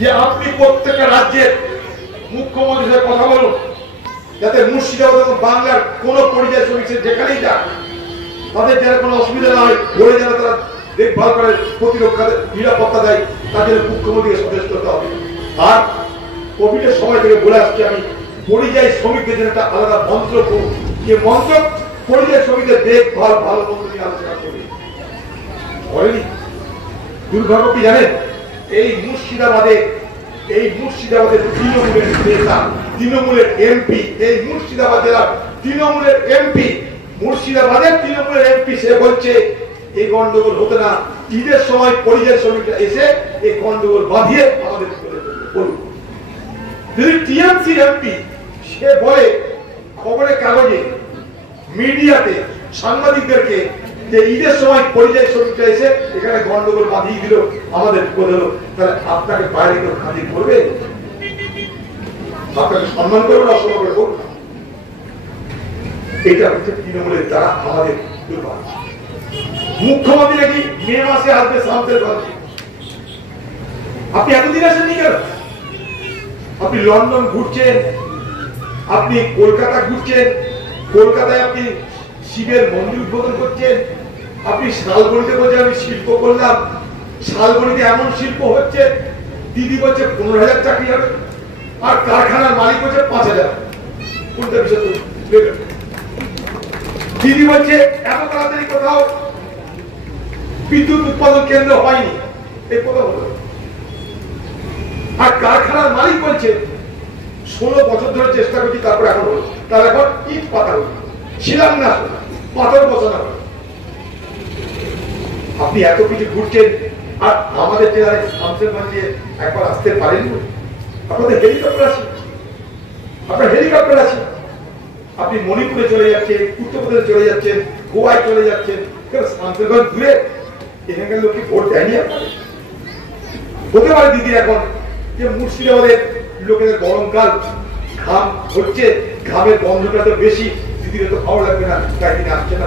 যে আপনি প্রত্যেকটা রাজ্যের মুখ্যমন্ত্রীর সাথে কথা বলুন, যাতে মুর্শিদাবাদ এবং বাংলার কোন পরিযায়ী শ্রমিক যেখানেই যান তাদের যেন কোনো অসুবিধা না হয়, বলে যেন তারা দেখভাল করে, প্রতিরক্ষা নিরাপত্তা দেয়, তাদের মুখ্যমন্ত্রীকে সচেষ্ট হতে হবে। আর কোভিডের সময় থেকে বলে আসছি আমি, পরিযায়ী শ্রমিকদের জন্য একটা আলাদা মন্ত্র করুন, যে মন্ত্র পরিযায়ী শ্রমিকদের দেখভাল ভালো মন্দ নিয়ে আলোচনা করবে। করেনি। দুর্ভাগ্য কি জানেন, এই মুর্শিদাবাদের তৃণমূলের নেতা, তৃণমূলের এমপি, এই মুর্শিদাবাদ জেলার তৃণমূলের এমপি, মুর্শিদাবাদের তৃণমূলের এমপি, সে বলছে এই গন্ডগোল হতে না, ঈদের সময় পরিযায়ী শ্রমিকরা এসে এই গন্ডগোল বাঁধিয়ে আমাদের বলুন। যদি টিএমসির এমপি সে বলে খবরের কাগজে, মিডিয়াতে, সাংবাদিকদেরকে যে ঈদের সময় পরিযায়ী শ্রমিকরা এসে এখানে গন্ডগোল বাঁধিয়ে দিল, আমাদের বলল, তাহলে আপনাকে বাইরে কেউ খাতির করবে? আপনাকে সম্মান করবে না, অসম্মান করবে? এটা হচ্ছে তৃণমূলের দ্বারা আমাদের দুর্ভাগ্য। মুখ্যমন্ত্রী নাকি মে মাসে আসবে সামনের কথা। আপনি এতদিন আসেননি কেন? আপনি লন্ডন ঘুরছেন, আপনি কলকাতা ঘুরছেন, কলকাতায় আপনি শিবের মন্দির উদ্বোধন করছেন, আপনি শালবনিতে বলছেন আমি শিল্প করলাম, শালবনিতে এমন শিল্প হচ্ছে, দিদি বলছে 15,000 চাকরি হবে, আর কারখানার মালিক বলছে 5,000। কোনটা বিষয়? দিদি বলছে এত তাড়াতাড়ি কোথাও বিদ্যুৎ উৎপাদন কেন্দ্র হয়নি, এই কথা বলল। আর কারখানার মালিক বলছে 16 বছর ধরে চেষ্টা করছি, তারপর এখন হলো। তার এখন ইট পাতা হলো, শিলান্যাস হলো, পাথর বসানো হলো। আপনি এত কিছু ঘুরছেন, আর আমাদের জেলায় শামসেরগঞ্জে একবার আসতে পারেন? আপনাদের হেলিকপ্টার আছে, আপনার হেলিকপ্টার আছে, আপনি মণিপুরে চলে যাচ্ছেন, উত্তরপ্রদেশে চলে যাচ্ছেন, গোয়ায় চলে যাচ্ছেন, শামসেরগঞ্জ ঘুরে এখানকার লোক কি ভোট দেয়নি আপনাদের? হতে পারে দিদি এখন যে মুর্শিদাবাদের লোকেদের গরমকাল, ঘাম হচ্ছে, ঘামের গন্ধটা তো বেশি, দিদির তো ভালো লাগবে না, তাই তিনি আসছে না।